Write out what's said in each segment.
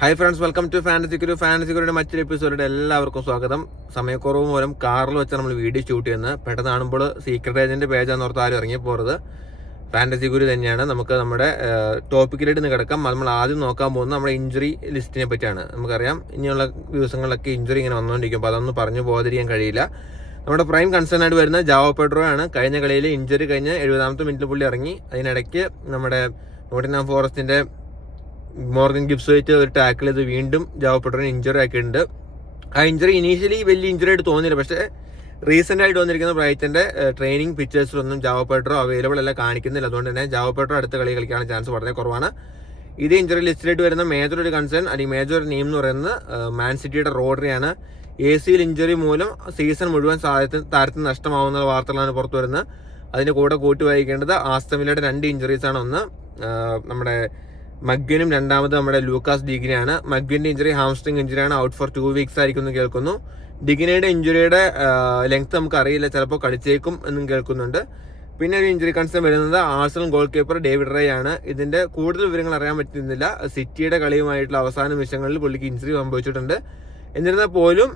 Hi friends welcome to fancy Kuru fancy കുരുടെ മറ്റൊരു episode എല്ലാവർക്കും സ്വാഗതം. സമയക്കുറവ് മൂലം കാറിൽ വെച്ച് നമ്മൾ വീഡിയോ ഷൂട്ട് ചെയ്യുന്നത്. പെട്ടെന്ന് കാണുമ്പോൾ സീക്രട്ട് ഏജന്റ് പേജാന്ന് ഓർത്ത് ആരും ഇറങ്ങിപ്പോറത് ഫാന്റസി ഗുരു തന്നെയാണ്. നമുക്ക് നമ്മുടെ ടോപ്പിക്കിലേക്ക് നിന്ന് കിടക്കാം. നമ്മൾ ആദ്യം നോക്കാൻ പോകുന്നത് നമ്മുടെ ഇഞ്ചുറി ലിസ്റ്റിനെ പറ്റിയാണ്. നമുക്കറിയാം ഇനിയുള്ള ദിവസങ്ങളിലൊക്കെ ഇഞ്ചുറി ഇങ്ങനെ വന്നുകൊണ്ടിരിക്കും. അപ്പോൾ അതൊന്നും പറഞ്ഞു പോകാതിരിക്കാൻ കഴിയില്ല. നമ്മുടെ പ്രൈം കൺസേൺ ആയിട്ട് വരുന്ന ജാവോ പെഡ്രോ ആണ്. കഴിഞ്ഞ കളിയിൽ ഇഞ്ചുറി കഴിഞ്ഞ് എഴുപതാമത്തെ മിനിറ്റിൽ പുള്ളി ഇറങ്ങി. അതിനിടയ്ക്ക് നമ്മുടെ നോട്ടിനാം ഫോറസ്റ്റിന്റെ മോർഗൻ ഗിബ്സുമായിട്ട് ഒരു ടാക്കിൾ ചെയ്ത് വീണ്ടും ജാവപ്പെട്ടറിന് ഇഞ്ചറി ആക്കിയിട്ടുണ്ട്. ആ ഇഞ്ചുറി ഇനീഷ്യലി വലിയ ഇഞ്ചുറി ആയിട്ട് തോന്നില്ല പക്ഷേ റീസെന്റ് ആയിട്ട് വന്നിരിക്കുന്ന ബ്രൈറ്റന്റെ ട്രെയിനിങ് പിക്ചേഴ്സിലൊന്നും ജാവോ അവൈലബിൾ അല്ല കാണിക്കുന്നില്ല. അതുകൊണ്ട് തന്നെ ജാവോ പെഡ്രോ അടുത്ത കളി കളിക്കാൻ ചാൻസ് വളരെ കുറവാണ്. ഇത് ഇഞ്ചുറി ലിസ്റ്റിലായിട്ട് വരുന്ന മേജർ ഒരു കൺസേൺ അല്ലെങ്കിൽ മേജർ നെയിം എന്ന് പറയുന്നത് മാൻ സിറ്റിയുടെ റോഡറിയാണ് എ സിയിൽ ഇഞ്ചുറി മൂലം സീസൺ മുഴുവൻ താരത്തിന് നഷ്ടമാവുന്ന വാർത്തകളാണ് പുറത്തു വരുന്നത്. അതിന്റെ കൂടെ കൂട്ടി വായിക്കേണ്ടത് ആസ്തമിലയുടെ രണ്ട് ഇഞ്ചുറീസ് ആണ് ഒന്ന്. നമ്മുടെ മഗ്വിനും രണ്ടാമത് നമ്മുടെ ലൂക്കാസ് ഡിഗിനെയാണ്. മഗ്വിന്റെ ഇഞ്ചുറി ഹാംസ്ട്രിങ് ഇഞ്ചുറിയാണ് ഔട്ട് ഫോർ ടു വീക്സ് ആയിരിക്കും എന്ന് കേൾക്കുന്നു. ഡിഗിനയുടെ ഇഞ്ചുറിയുടെ ലെങ്ത് നമുക്ക് അറിയില്ല ചിലപ്പോൾ കളിച്ചേക്കും എന്നും കേൾക്കുന്നുണ്ട്. പിന്നെ ഒരു ഇഞ്ചുറി കൺസേൺ വരുന്നത് Arsenal goalkeeper David Raya ആണ്. ഇതിന്റെ കൂടുതൽ വിവരങ്ങൾ അറിയാൻ പറ്റുന്നില്ല. സിറ്റിയുടെ കളിയുമായിട്ടുള്ള അവസാന നിമിഷങ്ങളിൽ പുള്ളിക്ക് ഇഞ്ചുറി സംഭവിച്ചിട്ടുണ്ട്. എന്നിരുന്നാൽ പോലും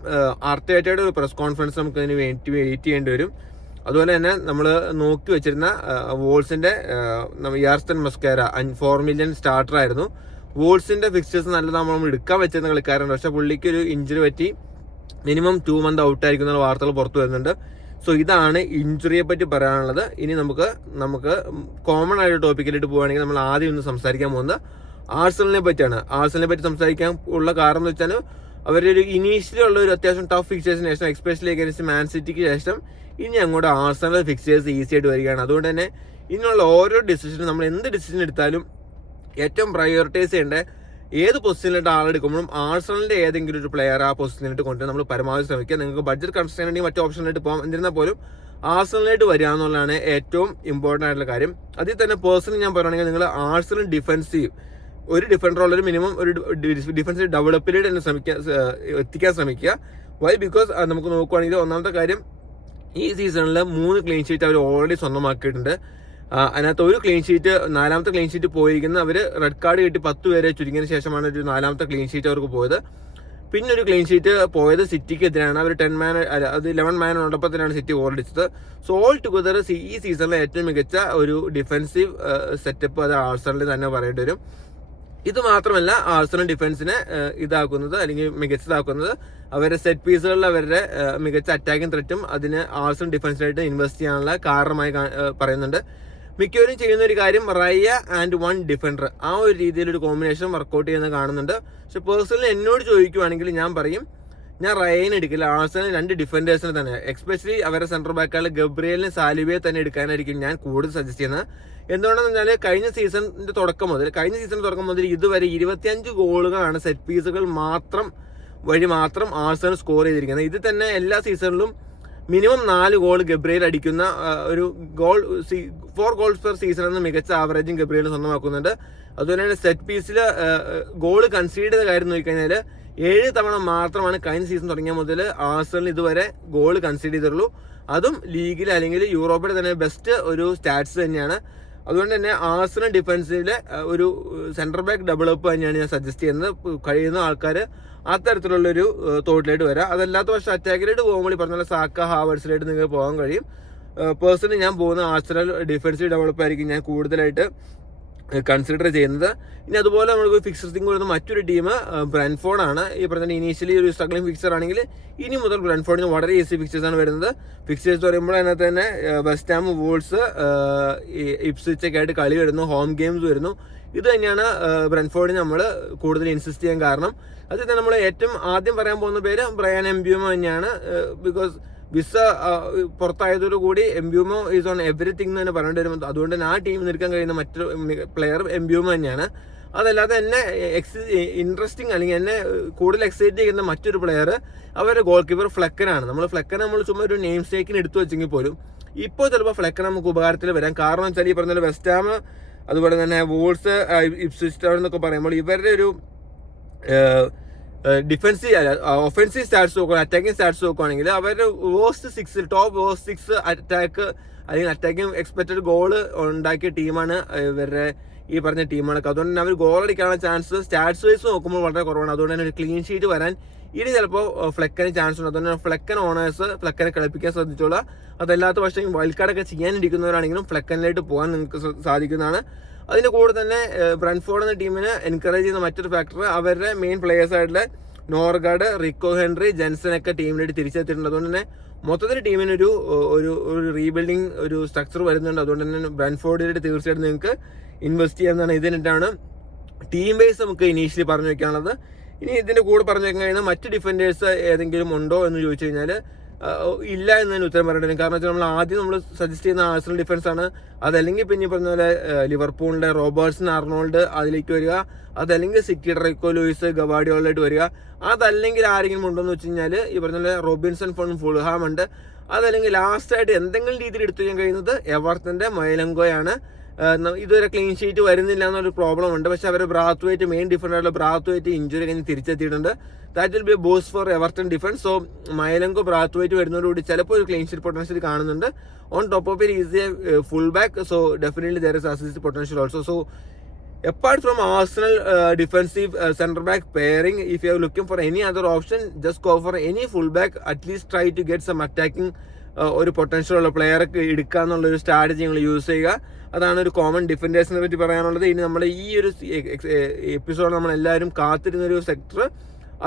ആർട്ടേറ്റയുടെ ഒരു പ്രസ് കോൺഫറൻസ് നമുക്ക് ഇതിന് വേണ്ടി വെയിറ്റ് ചെയ്യേണ്ടി വരും. അതുപോലെ തന്നെ നമ്മൾ നോക്കി വെച്ചിരുന്ന വോൾസിന്റെ Yerson Mosquera four million starter ആയിരുന്നു. വോൾസിന്റെ ഫിക്സ്റ്റേഴ്സ് നല്ലത് നമ്മൾ എടുക്കാൻ വെച്ചിരുന്ന കളിക്കാരുണ്ട്. പക്ഷെ പുള്ളിക്ക് ഒരു ഇഞ്ചുറി പറ്റി മിനിമം ടു മന്ത് ഔട്ട് ആയിരിക്കും എന്നുള്ള വാർത്തകൾ പുറത്തു വരുന്നുണ്ട്. സോ ഇതാണ് ഇഞ്ചുറിയെ പറ്റി പറയാനുള്ളത്. ഇനി നമുക്ക് നമുക്ക് കോമൺ ആയിട്ട് ടോപ്പിക്കിലേക്ക് പോവുകയാണെങ്കിൽ നമ്മൾ ആദ്യം ഒന്ന് സംസാരിക്കാൻ പോകുന്നത് ആഴ്സണലിനെ പറ്റിയാണ്. ആഴ്സണലിനെ പറ്റി സംസാരിക്കാൻ ഉള്ള കാരണം എന്ന് വെച്ചാൽ അവരുടെ ഒരു ഇനീഷ്യലി ഉള്ള ഒരു അത്യാവശ്യം ടഫ് ഫിക്സേഴ്സിന് ശേഷം എക്സ്പെഷ്യലി അഗേൻസ്റ്റ് മാൻ സിറ്റിക്ക് ശേഷം ഇനി അങ്ങോട്ട് ആർസണൽ ഫിക്സേഴ്സ് ഈസി ആയിട്ട് വരികയാണ്. അതുകൊണ്ട് തന്നെ ഇനിയുള്ള ഓരോ ഡിസിഷനും നമ്മൾ എന്ത് ഡിസിഷൻ എടുത്താലും ഏറ്റവും പ്രയോറിറ്റൈസ് ചെയ്യേണ്ട ഏത് പൊസിഷനിലിട്ട് ആളെടുക്കുമ്പോഴും ആഴ്സണലിന്റെ ഏതെങ്കിലും ഒരു പ്ലെയർ ആ പൊസിഷനിലിട്ട് കൊണ്ടുവരാൻ നമ്മൾ പരമാവധി ശ്രമിക്കുക. നിങ്ങൾക്ക് ബഡ്ജറ്റ് കൺസ്ട്രെയിൻ ഉണ്ടെങ്കിൽ മറ്റു ഓപ്ഷനിലായിട്ട് പോകാം. എന്നിരുന്നാൽ പോലും ആഴ്സണലായിട്ട് വരിക എന്നുള്ളതാണ് ഏറ്റവും ഇമ്പോർട്ടന്റ് ആയിട്ടുള്ള കാര്യം. അതിൽ തന്നെ പേഴ്സണലി ഞാൻ പറയുകയാണെങ്കിൽ നിങ്ങൾ ആഴ്സണൽ ഡിഫൻസീവ് ഒരു ഡിഫൻഡർ ഉള്ള ഒരു മിനിമം ഒരു ഡിഫൻസീവ് ഡെവലപ്പിലേക്ക് തന്നെ ശ്രമിക്കാൻ എത്തിക്കാൻ ശ്രമിക്കുക. വൈ ബിക്കോസ് നമുക്ക് നോക്കുവാണെങ്കിൽ ഒന്നാമത്തെ കാര്യം ഈ സീസണിൽ മൂന്ന് ക്ലീൻ ഷീറ്റ് അവർ ഓൾറെഡി സ്വന്തമാക്കിയിട്ടുണ്ട്. അതിനകത്ത് ഒരു ക്ലീൻ ഷീറ്റ് നാലാമത്തെ ക്ലീൻ ഷീറ്റ് പോയിരിക്കുന്ന അവർ റെഡ് കാർഡ് കിട്ടി പത്ത് പേരെ ചുരുങ്ങിയതിന് ശേഷമാണ് ഒരു നാലാമത്തെ ക്ലീൻ ഷീറ്റ് അവർക്ക് പോയത്. പിന്നെ ഒരു ക്ലീൻ ഷീറ്റ് പോയത് സിറ്റിക്ക് എതിരാണ് അവർ ടെൻ മാൻ അത് ഇലവൻ മാൻ ഉള്ളപ്പോൾ തന്നെയാണ് സിറ്റി ഓടിച്ചത്. സോ ഓൾ ടുഗദർ ഈ സീസണിലെ ഏറ്റവും മികച്ച ഒരു ഡിഫൻസീവ് സെറ്റപ്പ് അത് ആഴ്സണലിൽ തന്നെ പറയേണ്ടി വരും. ഇത് മാത്രമല്ല ആഴ്സണൽ ഡിഫൻസിനെ ഇതാക്കുന്നത് അല്ലെങ്കിൽ മികച്ചതാക്കുന്നത്. അവരുടെ സെറ്റ് പീസുകളിൽ അവരുടെ മികച്ച അറ്റാക്കിംഗ് ത്രെറ്റും അതിന് ആഴ്സണൽ ഡിഫൻസിനായിട്ട് ഇൻവെസ്റ്റ് ചെയ്യാനുള്ള കാരണമായി പറയുന്നുണ്ട്. മിക്കവരും ചെയ്യുന്ന ഒരു കാര്യം റയ്യ ആൻഡ് വൺ ഡിഫൻഡർ ആ ഒരു രീതിയിൽ ഒരു കോമ്പിനേഷൻ വർക്കൗട്ട് ചെയ്യുന്നത് കാണുന്നുണ്ട്. പക്ഷെ പേഴ്സണലി എന്നോട് ചോദിക്കുവാണെങ്കിൽ ഞാൻ പറയും ഞാൻ റയൻ എടുക്കില്ല. ആഴ്സണൽ രണ്ട് ഡിഫൻഡേഴ്സിനെ തന്നെ. എക്സ്പെഷ്യലി അവരുടെ സെൻട്രൽ ബാക്കുകൾ ഗബ്രിയലിനെ സാലിബിയെ തന്നെ എടുക്കാനായിരിക്കും ഞാൻ കൂടുതൽ സജസ്റ്റ് ചെയ്യുന്നത്. എന്തുകൊണ്ടെന്ന് പറഞ്ഞാൽ കഴിഞ്ഞ സീസണിന്റെ തുടക്കം മുതൽ കഴിഞ്ഞ സീസണിന്റെ തുടക്കം മുതൽ ഇതുവരെ ഇരുപത്തിയഞ്ച് ഗോളുകളാണ് സെറ്റ് പീസുകൾ മാത്രം വഴി മാത്രം ആഴ്സണൽ സ്കോർ ചെയ്തിരിക്കുന്നത്. ഇത് തന്നെ എല്ലാ സീസണിലും മിനിമം നാല് ഗോൾ ഗബ്രിയൽ അടിക്കുന്ന ഒരു goal four goals per season എന്ന മികച്ച ആവറേജും ഗബ്രിയൽ സ്വന്തമാക്കുന്നുണ്ട്. അതുപോലെ തന്നെ സെറ്റ് പീസിൽ ഗോൾ കൺസീഡ് ചെയ്ത കാര്യം നോക്കിക്കഴിഞ്ഞാൽ ഏഴ് തവണ മാത്രമാണ് കഴിഞ്ഞ സീസൺ തുടങ്ങിയ മുതൽ ആഴ്സണൽ ഇതുവരെ ഗോൾ കൺസീഡ് ചെയ്തിട്ടുള്ളൂ. അതും ലീഗിൽ അല്ലെങ്കിൽ യൂറോപ്പിലെ തന്നെ ബെസ്റ്റ് ഒരു സ്റ്റാറ്റ്സ് തന്നെയാണ്. അതുകൊണ്ട് തന്നെ ആഴ്സണൽ ഡിഫൻസിലെ ഒരു സെന്റർ ബാക്ക് ഡെവലപ്പ് തന്നെയാണ് ഞാൻ സജസ്റ്റ് ചെയ്യുന്നത്. കഴിയുന്ന ആൾക്കാർ അത്തരത്തിലുള്ളൊരു തോട്ടിലേക്ക് വരാം. അതല്ലാത്ത പക്ഷേ അറ്റാക്കിലേക്ക് പോകുമ്പോൾ പറഞ്ഞ സാക്ക ഹാവേഴ്സിലായിട്ട് നിങ്ങൾക്ക് പോകാൻ കഴിയും. പേഴ്സണലി ഞാൻ പോകുന്ന ആഴ്സണൽ ഡിഫൻസീവ് ഡെവലപ്പ് ആയിരിക്കും ഞാൻ കൂടുതലായിട്ട് കൺസിഡർ ചെയ്യുന്നത്. ഇനി അതുപോലെ നമുക്ക് ഫിക്സറിംഗ് വരുന്ന മറ്റൊരു ടീം ബ്രൻഫോർഡ് ആണ്. ഈ പറഞ്ഞ ഇനീഷ്യലി ഒരു സ്ട്രഗ്ലിംഗ് ഫിക്സർ ആണെങ്കിൽ ഇനി മുതൽ ബ്രാൻഫോണിന് വളരെ ഈസി ഫിക്സേഴ്സ് ആണ് വരുന്നത്. ഫിക്സേഴ്സ് പറയുമ്പോൾ അതിനകത്ത് തന്നെ വെസ്റ്റ് ഹാം വോൾസ് ഇപ്സിച്ച് ഒക്കെ ആയിട്ട് കളി വരുന്നു ഹോം ഗെയിംസ് വരുന്നു. ഇത് തന്നെയാണ് ബ്രൻഫോർഡിന് നമ്മൾ കൂടുതൽ ഇൻസിസ്റ്റ് ചെയ്യാൻ കാരണം. അതിൽ തന്നെ നമ്മൾ ഏറ്റവും ആദ്യം പറയാൻ പോകുന്ന പേര് ബ്രയാൻ എംബ്യൂമോ തന്നെയാണ് ബിക്കോസ് വിസ പുറത്തായതോടുകൂടി എംബ്യൂമോ ഈസ് ഓൺ എവറിത്തിങ് എന്ന് തന്നെ പറയേണ്ടി വരുമ്പോൾ അതുകൊണ്ട് തന്നെ ആ ടീം നിൽക്കാൻ കഴിയുന്ന മറ്റൊരു പ്ലെയർ എംബ്യൂമോ തന്നെയാണ്. അതല്ലാതെ എന്നെ എക്സ് ഇൻട്രസ്റ്റിംഗ് അല്ലെങ്കിൽ എന്നെ കൂടുതൽ എക്സൈറ്റ് ചെയ്യുന്ന മറ്റൊരു പ്ലെയർ അവരുടെ ഗോൾ കീപ്പർ ഫ്ലെക്കനാണ്. നമ്മൾ ഫ്ലെക്കൻ നമ്മൾ ചുമ്മാ ഒരു നെയിം സ്റ്റേക്കിന് എടുത്തു വെച്ചെങ്കിൽ പോലും ഇപ്പോൾ ചിലപ്പോൾ ഫ്ലെക്കൻ നമുക്ക് ഉപകാരത്തിൽ വരാം. കാരണം വെച്ചാൽ ഈ പറഞ്ഞ വെസ്റ്റ് അതുപോലെ തന്നെ വോൾസ് ഇപ്സിസ്റ്റർ എന്നൊക്കെ പറയുമ്പോൾ ഇവരുടെ ഒരു ഡിഫൻസീവ് അല്ല ഒഫൻസീവ് സ്റ്റാറ്റ്സ് നോക്കുകയാണെങ്കിൽ അറ്റാക്കിംഗ് സ്റ്റാറ്റ്സ് നോക്കുകയാണെങ്കിൽ അവരുടെ worst six top worst six attack അല്ലെങ്കിൽ അറ്റാക്കിംഗ് എക്സ്പെക്റ്റഡ് ഗോൾ ഉണ്ടാക്കിയ ടീമാണ് ഇവരുടെ ഈ പറഞ്ഞ ടീമാണ് അതുകൊണ്ട് തന്നെ അവർ ഗോൾ അടിക്കാനുള്ള ചാൻസ് സ്റ്റാറ്റ്സ് വൈസ് നോക്കുമ്പോൾ വളരെ കുറവാണ്. അതുകൊണ്ട് തന്നെ ഒരു ക്ലീൻ ഷീറ്റ് വരാൻ ഇനി ചിലപ്പോൾ ഫ്ലെക്കന് ചാൻസ് ഉണ്ട്. അതുകൊണ്ട് ഫ്ലെക്കൻ ഓണേഴ്സ് ഫ്ലെക്കനെ കളിപ്പിക്കാൻ ശ്രദ്ധിച്ചോളാം. അതല്ലാത്ത പക്ഷേ വൈൽഡ് കാർഡൊക്കെ ചെയ്യാനിരിക്കുന്നവരാണെങ്കിലും ഫ്ലെക്കനിലേക്ക് പോകാൻ നിങ്ങൾക്ക് സാധിക്കുന്നതാണ്. അതിന്റെ കൂടെ തന്നെ ബ്രൺഫോർഡ് എന്ന ടീമിനെ എൻകറേജ് ചെയ്യുന്ന മറ്റൊരു ഫാക്ടർ അവരുടെ മെയിൻ പ്ലേയേഴ്സ് ആയിട്ടുള്ള നോർഗാഡ് റിക്കോ ഹെൻറി ജെൻസൺ ഒക്കെ ടീമിലേക്ക് തിരിച്ചെത്തിയിട്ടുണ്ട്. അതുകൊണ്ട് തന്നെ മൊത്തത്തിൽ ടീമിനൊരു ഒരു ഒരു റീബിൽഡിങ് ഒരു സ്ട്രക്ചർ വരുന്നുണ്ട്. അതുകൊണ്ട് തന്നെ ബ്രൺഫോർഡിലേക്ക് തീർച്ചയായിട്ടും നിങ്ങൾക്ക് ഇൻവെസ്റ്റ് ചെയ്യാമെന്നാണ് ഇതിനിട്ടാണ് ടീം ബേസ് നമുക്ക് ഇനീഷ്യലി പറഞ്ഞു വെക്കാനുള്ളത്. ഇനി ഇതിന്റെ കൂടെ പറഞ്ഞു വെക്കാൻ കഴിയുന്ന മറ്റ് ഡിഫൻഡേഴ്സ് ഏതെങ്കിലും ഉണ്ടോ എന്ന് ചോദിച്ചു കഴിഞ്ഞാൽ ഇല്ല എന്നതിന് ഉത്തരം പറയേണ്ടത് കാരണം വെച്ചാൽ നമ്മൾ ആദ്യം നമ്മൾ സജസ്റ്റ് ചെയ്യുന്ന ആഴ്സണൽ ഡിഫൻസ് ആണ്. അതല്ലെങ്കിൽ പിന്നെ പറഞ്ഞ പോലെ ലിവർപൂളിന്റെ റോബർട്ട്സൺ അർണോൾഡ് അതിലേക്ക് വരിക. അതല്ലെങ്കിൽ സിറ്റി ഡ്രൈക്കോ ലൂയിസ് ഗവാഡിയോളായിട്ട് വരിക. അതല്ലെങ്കിൽ ആരെങ്കിലും ഉണ്ടോ എന്ന് വെച്ച് കഴിഞ്ഞാൽ ഈ പറഞ്ഞ പോലെ റോബിൻസൺ ഫോൺ ഫുൾഹാം ഉണ്ട്. അതല്ലെങ്കിൽ ലാസ്റ്റ് ആയിട്ട് എന്തെങ്കിലും രീതിയിൽ എടുത്തു ചെയ്യാൻ കഴിയുന്നത് എവർത്തന്റെ മൈലങ്കോയാണ് ഇതുവരെ ക്ലീൻ ഷീറ്റ് വരുന്നില്ല എന്നൊരു പ്രോബ്ലം ഉണ്ട്. പക്ഷെ അവർ ബ്രാത്വേറ്റ് മെയിൻ ഡിഫൻഡർ ആയിട്ടുള്ള ബ്രാത്വേറ്റ് ഇഞ്ചുറി കഴിഞ്ഞ് തിരിച്ചെത്തിയിട്ടുണ്ട്. That will be boost for Everton defence so Mykolenko Branthwaite വരുന്നതോടുകൂടി ചിലപ്പോൾ ഒരു ക്ലീൻ ഷീറ്റ് പൊട്ടൻഷ്യൽ കാണുന്നുണ്ട്. On top of it is a full back so definitely there is assist potential also so apart from Arsenal uh, defensive uh, centre back pairing, if you are looking for any other option, any fullback. At least try to get some attacking uh, ഒരു potential ഉള്ള പ്ലെയറെ എടുക്കുക എന്നുള്ള ഒരു strategy നിങ്ങൾ use ചെയ്യുക. അതാണ് ഒരു കോമൺ ഡിഫൻഡേഴ്സിനെ പറ്റി പറയാനുള്ളത്. ഇനി നമ്മൾ ഈ ഒരു എപ്പിസോഡ് നമ്മൾ എല്ലാവരും കാത്തിരുന്ന ഒരു സെക്ടർ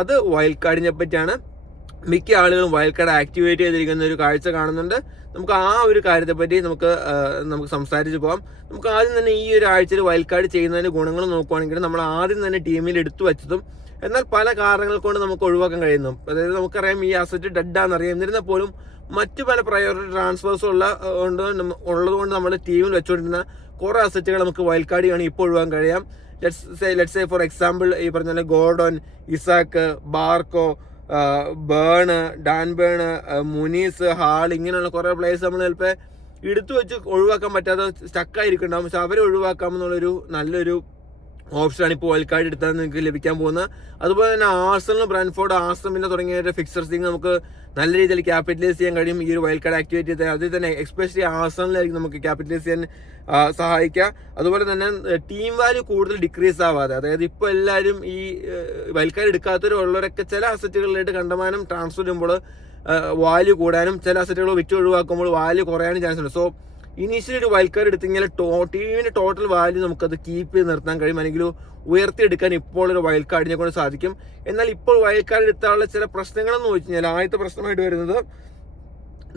അത് വൈൽഡ് കാർഡിനെ പറ്റിയാണ്. മിക്ക ആളുകളും വൈൽഡ് കാർഡ് ആക്ടിവേറ്റ് ചെയ്തിരിക്കുന്ന ഒരു കാഴ്ച കാണുന്നുണ്ട്. നമുക്ക് ആ ഒരു കാര്യത്തെപ്പറ്റി നമുക്ക് നമുക്ക് സംസാരിച്ച് പോകാം നമുക്ക് ആദ്യം തന്നെ ഈ ഒരു ആഴ്ചയിൽ വൈൽഡ് കാർഡ് ചെയ്യുന്നതിന്റെ ഗുണങ്ങൾ നോക്കുവാണെങ്കിൽ നമ്മൾ ആദ്യം തന്നെ ടീമിൽ എടുത്തു വെച്ചതും എന്നാൽ പല കാരണങ്ങൾ കൊണ്ട് നമുക്ക് ഒഴിവാക്കാൻ കഴിയുന്നു. അതായത് നമുക്കറിയാം ഈ അസറ്റ് ഡെഡാണെന്നറിയാം എന്നിരുന്നാൽ പോലും മറ്റു പല പ്രയോറിറ്റി ട്രാൻസ്ഫേഴ്സ് ഉള്ള കൊണ്ട് ഉള്ളതുകൊണ്ട് നമ്മൾ ടീമിൽ വെച്ചുകൊണ്ടിരുന്ന കുറെ അസറ്റുകൾ നമുക്ക് വൈൽഡ് ചെയ്യണം ഇപ്പോൾ ഒഴിവാൻ കഴിയാം. Let's say let's say for example ഈ പറഞ്ഞ Gordon Isak Barco Burn Dan Burn Muniz Hall ഇങ്ങനെയുള്ള കുറേ പ്ലേയേഴ്സ് നമ്മൾ ചിലപ്പോൾ എടുത്തു വെച്ച് ഒഴിവാക്കാൻ പറ്റാതെ സ്റ്റക്കായിരിക്കുന്നുണ്ടാവും പക്ഷെ അവരെ ഒഴിവാക്കാമെന്നുള്ളൊരു നല്ലൊരു ഓപ്ഷനാണ് ഇപ്പോൾ വൈൽഡ് എടുത്താൽ നിങ്ങൾക്ക് ലഭിക്കാൻ പോകുന്നത് അതുപോലെ തന്നെ ആഴ്സണൽ ബ്രാൻഫോർഡ് ആസ്ട്രമിന്റെ തുടങ്ങിയ ഫിക്സർസിങ് നമുക്ക് നല്ല രീതിയിൽ ക്യാപിറ്റലൈസ് ചെയ്യാൻ കഴിയും. ഈ ഒരു വൈൽഡ് കാർഡ് ആക്ടിവേറ്റ് ചെയ്താൽ അതിൽ തന്നെ എക്സ്പെഷ്യലി ആഴ്സണലായിരിക്കും നമുക്ക് ക്യാപിറ്റലൈസ് ചെയ്യാൻ സഹായിക്കുക. അതുപോലെ തന്നെ ടീം വാല്യൂ കൂടുതൽ ഡിക്രീസ് ആവാതെ. അതായത് ഇപ്പോൾ എല്ലാവരും ഈ വൈൽഡ് കാർഡ് എടുക്കാത്തവരുള്ളവരൊക്കെ ചില അസറ്റുകളിലായിട്ട് കണ്ടമാനം ട്രാൻസ്ഫർ ചെയ്യുമ്പോൾ വാല്യൂ കൂടാനും ചില അസറ്റുകൾ വിറ്റ് ഒഴിവാക്കുമ്പോൾ വാല്യൂ കുറയാനും ചാൻസ് ഉണ്ട്. സോ ഇനീഷ്യലി ഒരു വൈൽഡ് കാർഡ് എടുത്തു ടോ ടീമിന്റെ ടോട്ടൽ വാല്യൂ നമുക്കത് കീപ്പ് ചെയ്ത് നിർത്താൻ കഴിയും. അല്ലെങ്കിൽ ഉയർത്തിയെടുക്കാൻ ഇപ്പോൾ ഒരു വൈൽഡ് കാർഡിനെ കൊണ്ട് സാധിക്കും. എന്നാൽ ഇപ്പോൾ വൈൽഡ് കാർഡ് എടുത്താനുള്ള ചില പ്രശ്നങ്ങളെന്ന് വെച്ച് കഴിഞ്ഞാൽ ആദ്യത്തെ പ്രശ്നമായിട്ട് വരുന്നത്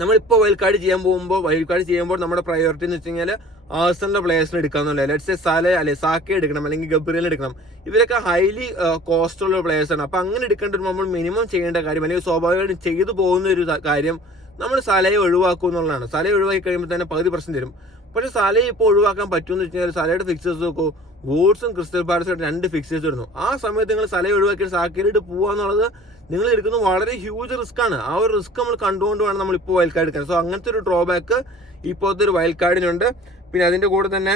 നമ്മളിപ്പോൾ വൈൽഡ് കാർഡ് ചെയ്യാൻ പോകുമ്പോൾ വൈൽഡ് കാർഡ് ചെയ്യുമ്പോൾ നമ്മുടെ പ്രയോറിറ്റി എന്ന് വെച്ച് കഴിഞ്ഞാൽ ആഴ്സണലിന്റെ പ്ലേയേഴ്സിനെ എടുക്കാന്നുള്ള ലെറ്റ്സ് സാല അല്ലെ സാക്കെ എടുക്കണം അല്ലെങ്കിൽ ഗബ്രിയൽ എടുക്കണം. ഇവരൊക്കെ ഹൈലി കോസ്റ്റുള്ള പ്ലേയേഴ്സാണ് അപ്പോൾ അങ്ങനെ എടുക്കേണ്ട നമ്മൾ മിനിമം ചെയ്യേണ്ട കാര്യം അല്ലെങ്കിൽ സ്വാഭാവികമായിട്ടും ചെയ്തു പോകുന്ന ഒരു കാര്യം നമ്മൾ സലയെ ഒഴിവാക്കും എന്നുള്ളതാണ്. സലയെ ഒഴിവാക്കി കഴിയുമ്പോൾ തന്നെ പകുതി പ്രശ്നം തരും. പക്ഷേ സലയെ ഇപ്പോൾ ഒഴിവാക്കാൻ പറ്റുമെന്ന് വെച്ച് കഴിഞ്ഞാൽ സലയുടെ ഫിക്സേഴ്സ് നോക്കൂ. വോട്ട്സും ക്രിസ്റ്റൽ പാലസും രണ്ട് ഫിക്സേഴ്സ് വരുന്നു. ആ സമയത്ത് നിങ്ങൾ സലയെ ഒഴിവാക്കി സാക്കേരിട്ട് പോകുക എന്നുള്ളത് നിങ്ങൾ എടുക്കുന്നത് വളരെ ഹ്യൂജ് റിസ്ക് ആണ്. ആ ഒരു റിസ്ക് നമ്മൾ കണ്ടുകൊണ്ട് വേണം നമ്മൾ ഇപ്പോൾ കാർഡ് എടുക്കാൻ. സോ അങ്ങനത്തെ ഒരു ഡ്രോബാക്ക് ഇപ്പോഴത്തെ ഒരു വൈൽഡ് കാർഡിനുണ്ട് പിന്നെ അതിന്റെ കൂടെ തന്നെ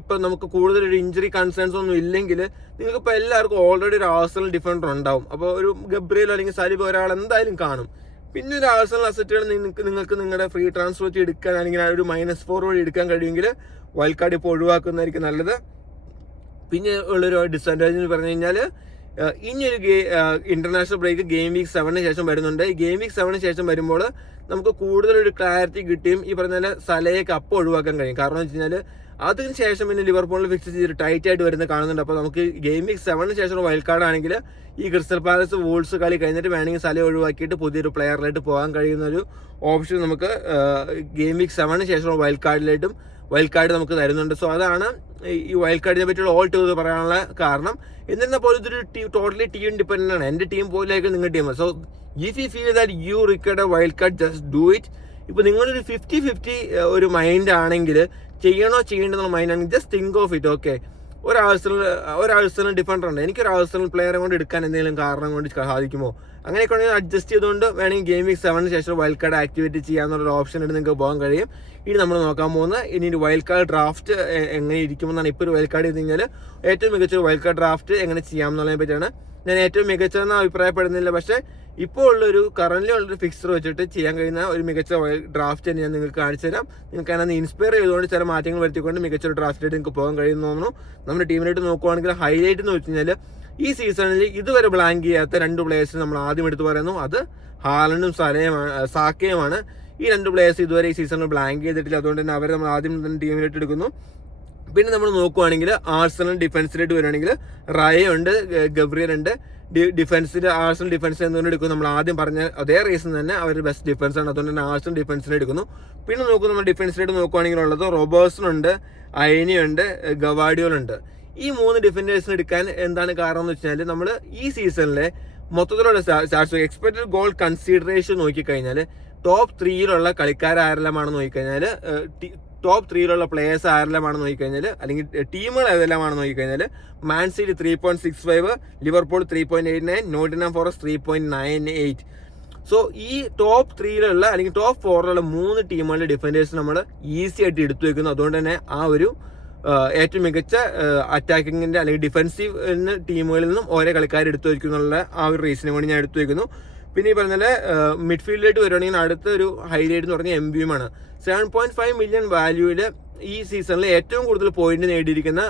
ഇപ്പം നമുക്ക് കൂടുതൽ ഒരു ഇഞ്ചുറി കൺസേൺസ് ഒന്നും ഇല്ലെങ്കിൽ നിങ്ങൾക്ക് ഇപ്പോൾ എല്ലാവർക്കും ഓൾറെഡി ഒരു ആഴ്സണൽ ഡിഫൻഡർ ഉണ്ടാവും. അപ്പോൾ ഒരു ഗബ്രിയൽ അല്ലെങ്കിൽ സലിബ് ഒരാൾ എന്തായാലും കാണും. പിന്നെ ഒരു ആഴ്സണൽ അസറ്റുകൾ നിങ്ങൾക്ക് നിങ്ങൾക്ക് നിങ്ങളുടെ ഫ്രീ ട്രാൻസ്ഫർ വെച്ച് എടുക്കാൻ അല്ലെങ്കിൽ ആ ഒരു മൈനസ് ഫോർ വഴി എടുക്കാൻ കഴിയുമെങ്കിൽ വൈൽഡ് ഇപ്പോൾ ഒഴിവാക്കുന്നതായിരിക്കും നല്ലത്. പിന്നെ ഉള്ളൊരു ഡിസഡ്വാന്റേജ് എന്ന് പറഞ്ഞു കഴിഞ്ഞാൽ ഇനിയൊരു ഇന്റർനാഷണൽ ബ്രേക്ക് ഗെയിം വീക്ക് സെവനിന് ശേഷം വരുന്നുണ്ട്. ഈ ഗെയിം വീക്ക് സെവനിന് ശേഷം വരുമ്പോൾ നമുക്ക് കൂടുതൽ ഒരു ക്ലാരിറ്റി കിട്ടിയും ഈ പറഞ്ഞ പോലെ സലയെ കപ്പ് ഒഴിവാക്കാൻ കഴിയും. കാരണം എന്ന് വെച്ച് കഴിഞ്ഞാൽ അതിന് ശേഷം പിന്നെ ലിവർപൂളിൽ ഫിക്സ് ചെയ്ത് ടൈറ്റ് ആയിട്ട് വരുന്ന കാണുന്നുണ്ട്. അപ്പോൾ നമുക്ക് ഗെയിം വീക്ക് ശേഷം വൈൽഡ് കാർഡ് ആണെങ്കിൽ ഈ ക്രിസ്റ്റൽ പാലസ് വോൾസ് കളി കഴിഞ്ഞിട്ട് വേണമെങ്കിൽ സ്ഥലം ഒഴിവാക്കിയിട്ട് പുതിയൊരു പ്ലെയറിലായിട്ട് പോകാൻ കഴിയുന്ന ഒരു ഓപ്ഷൻ നമുക്ക് ഗെയിം വീക്ക് ശേഷം വൈൽഡ് കാർഡിലായിട്ടും വൈൽഡ് കാർഡ് നമുക്ക് തരുന്നുണ്ട്. സോ അതാണ് ഈ- വൈൽഡ് കാർഡിനെ പറ്റിയുള്ള ഓൾ ടൂർ പറയാനുള്ള കാരണം. എന്നിരുന്നാൽ പോലും ഇതൊരു ടീം ടോട്ടലി ടീം ഡിപ്പെൻഡന്റ് ആണ്. എന്റെ ടീം പോലെയായിരിക്കും നിങ്ങളുടെ team so if you feel that you a wild card just do it ഇപ്പൊ നിങ്ങളൊരു ഫിഫ്റ്റി ഫിഫ്റ്റി ഒരു മൈൻഡ് ആണെങ്കിൽ ചെയ്യണോ ചെയ്യേണ്ടതെന്ന് മൈൻഡാണ് just think of it okay ഒരു ആഴ്സണൽ ഒരു ഡിഫൻഡർ ഉണ്ട്. എനിക്ക് ഒരു ആഴ്സണൽ പ്ലെയറെ കൊണ്ട് എടുക്കാൻ എന്തെങ്കിലും കാരണം കൊണ്ട് സാധിക്കുമോ? അങ്ങനെയൊക്കെ ഉണ്ടെങ്കിൽ അഡ്ജസ്റ്റ് ചെയ്തുകൊണ്ട് വേണമെങ്കിൽ ഗെയിം വീക്ക് ശേഷം വൈൽഡ് കാർഡ് ആക്ടിവേറ്റ് ചെയ്യാന്നുള്ള ഓപ്ഷൻ ഉണ്ട് നിങ്ങൾക്ക് പോകാൻ കഴിയും. ഇനി നമ്മൾ നോക്കാൻ പോകുന്നത് ഇനി ഒരു വൈൽഡ് കാർഡ് ഡ്രാഫ്റ്റ് എങ്ങനെ ഇരിക്കുമെന്നാണ്. ഇപ്പോൾ ഒരു വൈൽഡ് കാർഡ് ചെയ്ത് കഴിഞ്ഞാൽ ഏറ്റവും മികച്ച ഒരു വൈൽഡ് കാർഡ് ഡ്രാഫ്റ്റ് എങ്ങനെ ചെയ്യാം എന്നുള്ളതിനെ പറ്റിയാണ്. ഞാൻ ഏറ്റവും മികച്ചതെന്ന് അഭിപ്രായപ്പെടുന്നില്ല. പക്ഷേ ഇപ്പോൾ ഉള്ളൊരു കറന്റ് ഉള്ളൊരു ഫിക്സർ വെച്ചിട്ട് ചെയ്യാൻ കഴിയുന്ന ഒരു മികച്ച ഡ്രാഫ്റ്റ് തന്നെ ഞാൻ നിങ്ങൾക്ക് കാണിച്ചു തരാം. നിങ്ങൾക്ക് അതിനകത്ത് ഇൻസ്പയർ ചെയ്തുകൊണ്ട് ചില മാറ്റങ്ങൾ വരുത്തിക്കൊണ്ട് മികച്ച ഒരു ഡ്രാഫ്റ്റിലേക്ക് നിങ്ങൾക്ക് പോകാൻ കഴിയുന്നു തോന്നുന്നു. നമ്മുടെ ടീമിനായിട്ട് നോക്കുവാണെങ്കിൽ ഹൈലൈറ്റ് എന്ന് വെച്ച് കഴിഞ്ഞാൽ ഈ സീസണിൽ ഇതുവരെ ബ്ലാങ്ക് ചെയ്യാത്ത രണ്ട് പ്ലേയേഴ്സ് നമ്മൾ ആദ്യം എടുത്തു പറയുന്നു. അത് ഹാലണ്ടും സലയുമാണ് സാക്കയുമാണ്. ഈ രണ്ട് പ്ലേയേഴ്സ് ഇതുവരെ ഈ സീസണിൽ ബ്ലാങ്ക് ചെയ്തിട്ടില്ല. അതുകൊണ്ട് തന്നെ അവരെ നമ്മൾ ആദ്യം തന്നെ ടീമിലേക്ക് എടുക്കുന്നു. പിന്നെ നമ്മൾ നോക്കുവാണെങ്കിൽ ആഴ്സണൽ ഡിഫൻസിലേക്ക് വരികയാണെങ്കിൽ റയ ഉണ്ട് ഗബ്രിയൽ ഉണ്ട്. ഡിഫൻസിൽ ആഴ്സണൽ ഡിഫൻസ് എന്തുകൊണ്ട് എടുക്കുന്നു നമ്മൾ ആദ്യം പറഞ്ഞ അതേ റീസൺ തന്നെ അവർ ബെസ്റ്റ് ഡിഫൻസ് ആണ്. അതുകൊണ്ട് തന്നെ ആഴ്സണൽ ഡിഫൻസിനെ എടുക്കുന്നു. പിന്നെ നോക്കും നമ്മൾ ഡിഫൻസിലേക്ക് നോക്കുവാണെങ്കിൽ ഉള്ളത് റോബേഴ്സൺ ഉണ്ട് അയനിയുണ്ട് ഗവാഡിയോലുണ്ട് ഈ മൂന്ന് ഡിഫൻഡേഴ്സിന് എടുക്കാൻ എന്താണ് കാരണം എന്ന് വെച്ചാൽ നമ്മൾ ഈ സീസണിലെ മൊത്തത്തിലുള്ള സ്റ്റാർട്സ് എക്സ്പെക്ടഡ് ഗോൾ കൺസിഡറേഷൻ നോക്കിക്കഴിഞ്ഞാൽ ടോപ്പ് ത്രീയിലുള്ള കളിക്കാർ ആരെല്ലാമാണെന്ന് നോക്കിക്കഴിഞ്ഞാൽ ടോപ്പ് ത്രീയിലുള്ള പ്ലേയേഴ്സ് ആരെല്ലാമാണെന്ന് നോക്കിക്കഴിഞ്ഞാൽ അല്ലെങ്കിൽ ടീമുകൾ ഏതെല്ലാമാണെന്ന് നോക്കിക്കഴിഞ്ഞാൽ Man City three point six five Liverpool three point eight nine Nottingham Forest three point nine eight so ഈ ടോപ്പ് ത്രീയിലുള്ള അല്ലെങ്കിൽ ടോപ്പ് ഫോറിലുള്ള മൂന്ന് ടീമുകളുടെ ഡിഫൻഡേഴ്സ് നമ്മൾ ഈസി ആയിട്ട് എടുത്തു വെക്കുന്നു. അതുകൊണ്ട് തന്നെ ആ ഒരു ഏറ്റവും മികച്ച അറ്റാക്കിങ്ങിന്റെ അല്ലെങ്കിൽ ഡിഫൻസീവ് ടീമുകളിൽ നിന്നും ഓരോ കളിക്കാർ എടുത്തു വയ്ക്കുന്നുള്ള ആ ഒരു റീസണിന് വേണ്ടി ഞാൻ എടുത്തു വയ്ക്കുന്നു പിന്നെ ഈ പറഞ്ഞ മിഡ്ഫീൽഡിലേക്ക് വരുവാണെങ്കിൽ അടുത്ത ഒരു ഹൈലൈറ്റ് എന്ന് പറഞ്ഞാൽ എം ബിയുമാണ് സെവൻ പോയിന്റ് ഫൈവ് മില്യൺ വാല്യൂവിൽ ഈ സീസണിൽ ഏറ്റവും കൂടുതൽ പോയിന്റ് നേടിയിരിക്കുന്ന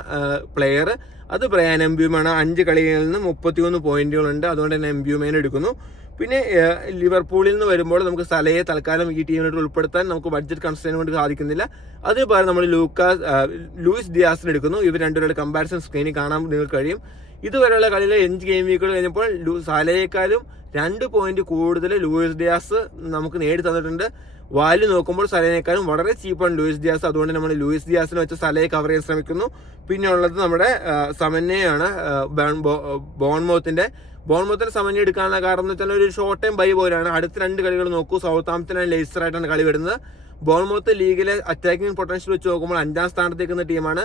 പ്ലെയർ അത് പ്രയാൻ എം ബിയുമാണ് അഞ്ച് കളികളിൽ നിന്ന് മുപ്പത്തിയൊന്ന് പോയിന്റുകളുണ്ട് അതുകൊണ്ട് തന്നെ എം ബിയുമേനെ എടുക്കുന്നു. പിന്നെ ലിവർപൂളിൽ നിന്ന് വരുമ്പോൾ നമുക്ക് സലയെ തൽക്കാലം ഈ ടീമിനോട് ഉൾപ്പെടുത്താൻ നമുക്ക് ബഡ്ജറ്റ് കൺസ്ട്രെയിൻ കൊണ്ട് സാധിക്കുന്നില്ല. അതേപോലെ പകരം നമ്മൾ ലൂക്കാസ് ലൂയിസ് ഡിയാസിന് എടുക്കുന്നു. ഇവർ രണ്ടുപേരുടെ കമ്പാരിസൺ സ്ക്രീനിൽ കാണാൻ നിങ്ങൾക്ക് കഴിയും. ഇതുവരെയുള്ള കളിയിലെ അഞ്ച് ഗെയിം വീക്കുകൾ കഴിഞ്ഞപ്പോൾ സാലയേക്കാളും രണ്ട് പോയിന്റ് കൂടുതൽ ലൂയിസ് ഡിയാസ് നമുക്ക് നേടി തന്നിട്ടുണ്ട്. വാല്യൂ നോക്കുമ്പോൾ സലയേക്കാളും വളരെ ചീപ്പാണ് ലൂയിസ് ഡിയാസ്. അതുകൊണ്ട് നമ്മൾ ലൂയിസ് ഡിയാസിനെ വെച്ച സലയെ കവർ ചെയ്യാൻ ശ്രമിക്കുന്നു. പിന്നെ ഉള്ളത് നമ്മുടെ സമന്വയാണ് ബോൺമോത്തിന്റെ. ബോൺമോത്തിന് സമന്വയം എടുക്കാനുള്ള കാരണം എന്ന് വെച്ചാൽ ഒരു ഷോർട്ട് ടൈം ബൈ പോലെയാണ്. അടുത്ത രണ്ട് കളികൾ നോക്കൂ. സൗത്ത് ആംപ്റ്റൺ ലേസർ ആയിട്ടാണ് കളി വരുന്നത്. ബോൺമോത്ത് ലീഗിലെ അറ്റാക്കിംഗ് പൊട്ടൻഷ്യൽ വെച്ച് നോക്കുമ്പോൾ അഞ്ചാം സ്ഥാനത്തേക്ക് ടീമാണ്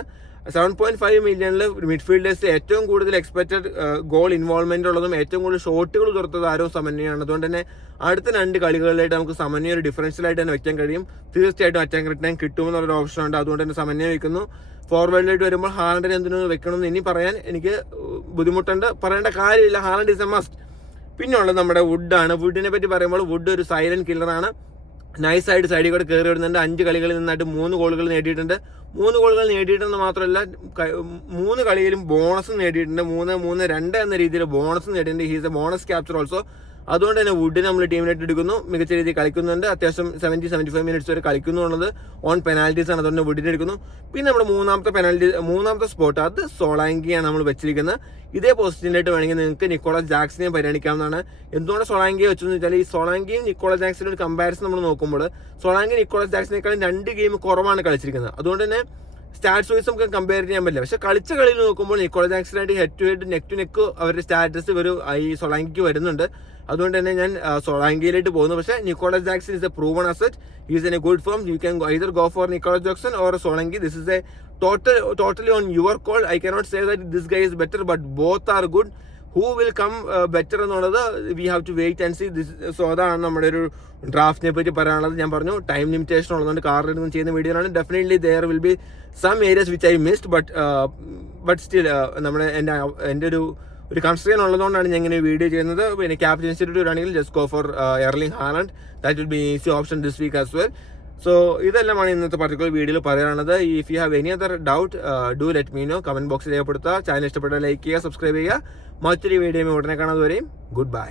സെവൻ പോയിന്റ് ഫൈവ് മില്യണിൽ മിഡ്ഫീൽഡേഴ്സ് ഏറ്റവും കൂടുതൽ എക്സ്പെക്റ്റഡ് ഗോൾ ഇൻവോൾവ്മെന്റ് ഉള്ളതും ഏറ്റവും കൂടുതൽ ഷോട്ടുകൾ തുറത്തത് ആരോ സമന്വയാണ്. അതുകൊണ്ട് തന്നെ അടുത്ത രണ്ട് കളികളിലായിട്ട് നമുക്ക് സമന്വയം ഒരു ഡിഫറൻഷ്യലായിട്ട് തന്നെ വെക്കാൻ കഴിയും. തീർച്ചയായിട്ടും അറ്റാക്ക് റിട്ടേൺ കിട്ടുമെന്നുള്ളൊരു ഓപ്ഷൻ ഉണ്ട്. അതുകൊണ്ട് തന്നെ സമന്വയം വയ്ക്കുന്നു. ഫോർവേഡിലായിട്ട് വരുമ്പോൾ ഹാലൻഡിനെ എന്തിനു വെക്കണമെന്ന് ഇനി പറയാൻ എനിക്ക് ബുദ്ധിമുട്ടുണ്ട്. പറയേണ്ട കാര്യമില്ല. ഹാലൻഡ് ഇസ് എ മസ്റ്റ് പിന്നെയുള്ളത് നമ്മുടെ വുഡാണ് വുഡിനെ പറ്റി പറയുമ്പോൾ വുഡ് ഒരു സൈലന്റ് കില്ലറാണ് നൈസ് ആയിട്ട് സൈഡിൽ കൂടെ കയറി വരുന്നുണ്ട്. അഞ്ച് കളികളിൽ നിന്നായിട്ട് മൂന്ന് ഗോളുകൾ നേടിയിട്ടുണ്ട്. മൂന്ന് ഗോളുകൾ നേടിയിട്ടെന്ന് മാത്രമല്ല മൂന്ന് കളിയിലും ബോണസ് നേടിയിട്ടുണ്ട്. മൂന്ന് മൂന്ന് രണ്ട് എന്ന രീതിയിൽ ബോണസ് നേടിയിട്ടുണ്ട്. He's a bonus capture also അതുകൊണ്ട് തന്നെ വുഡിനെ നമ്മൾ ടീമിനായിട്ട് എടുക്കുന്നു മികച്ച രീതിയിൽ കളിക്കുന്നുണ്ട്. അത്യാവശ്യം സെവന്റി സെവന്റി ഫൈവ് മിനിറ്റ്സ് വരെ കളിക്കുന്നു എന്നുള്ളത് ഓൺ പെനാൽറ്റീസ് ആണ്. അതുകൊണ്ട് വുഡിനെ എടുക്കുന്നു. പിന്നെ നമ്മുടെ മൂന്നാമത്തെ പെനാൽറ്റി മൂന്നാമത്തെ സ്പോട്ട് അത് സോളാങ്കിയാണ് നമ്മൾ വെച്ചിരിക്കുന്നത്. ഇതേ പൊസിഷനിലായിട്ട് വേണമെങ്കിൽ നിങ്ങൾക്ക് നിക്കോളസ് ജാക്സിനെ പരിഗണിക്കാവുന്നതാണ്. എന്തുകൊണ്ട് സോളാങ്കിയെ വെച്ചെന്ന് വെച്ചാൽ ഈ സോളാങ്കിയും നിക്കോളസ് ജാക്സിനും ഒരു കമ്പാരിസൺ നമ്മൾ നോക്കുമ്പോൾ സോളാങ്കി നിക്കോളസ് ജാക്സിനേക്കാളും രണ്ട് ഗെയിം കുറവാണ് കളിച്ചിരിക്കുന്നത്. അതുകൊണ്ട് തന്നെ സ്റ്റാറ്റ്സ് വൈസ് നമുക്ക് കമ്പയർ ചെയ്യാൻ പറ്റില്ല. പക്ഷെ കളിച്ച കളിയിൽ നോക്കുമ്പോൾ Nicola ജാക്സനായിട്ട് head to head neck to neck അവരുടെ സ്റ്റാറ്റസ് ഒരു ഈ സൊളാങ്കിക്ക് വരുന്നുണ്ട്. അതുകൊണ്ട് തന്നെ ഞാൻ സൊളാങ്കിയിലേക്ക് പോകുന്നു. പക്ഷേ Nicolas Jackson is a proven asset is in a good form you can either go for Nicolas Jackson or Solanke this is a total totally on your call I cannot say that this guy is better but both are good who will come better എന്നുള്ളത് we have to wait and see this so അതാണ് നമ്മുടെ ഒരു ഡ്രാഫ്റ്റിനെ പറ്റി പറയാനുള്ളത്. ഞാൻ പറഞ്ഞു time limitation ഉള്ളതുകൊണ്ട് കാറിൽ നിന്ന് ചെയ്യുന്ന വീഡിയോ ആണ് definitely there will be some areas which I missed but but still നമ്മുടെ എന്റെ എന്റെ ഒരു ഒരു കൺസ്ട്രെയിൻ ഉള്ളതുകൊണ്ടാണ് ഞാൻ ഇങ്ങനെ വീഡിയോ ചെയ്യുന്നത്. പിന്നെ ക്യാപ്റ്റൻ ഇൻസ്റ്റിറ്റ്യൂട്ട് ആണെങ്കിൽ just go for Erling Haaland that will be easy option this week as well so ഇതെല്ലാമാണ് ഇന്നത്തെ പർട്ടിക്കുലർ വീഡിയോയിൽ പറയാനുള്ളത്. If you have any other doubt do let me know comment ബോക്സിൽ രേഖപ്പെടുത്തുക. ചാനൽ ഇഷ്ടപ്പെട്ട ലൈക്ക് ചെയ്യുക subscribe ചെയ്യുക. മറ്റൊരു വീഡിയോ ഉടനെ കാണാതെ വരെയും ഗുഡ് ബൈ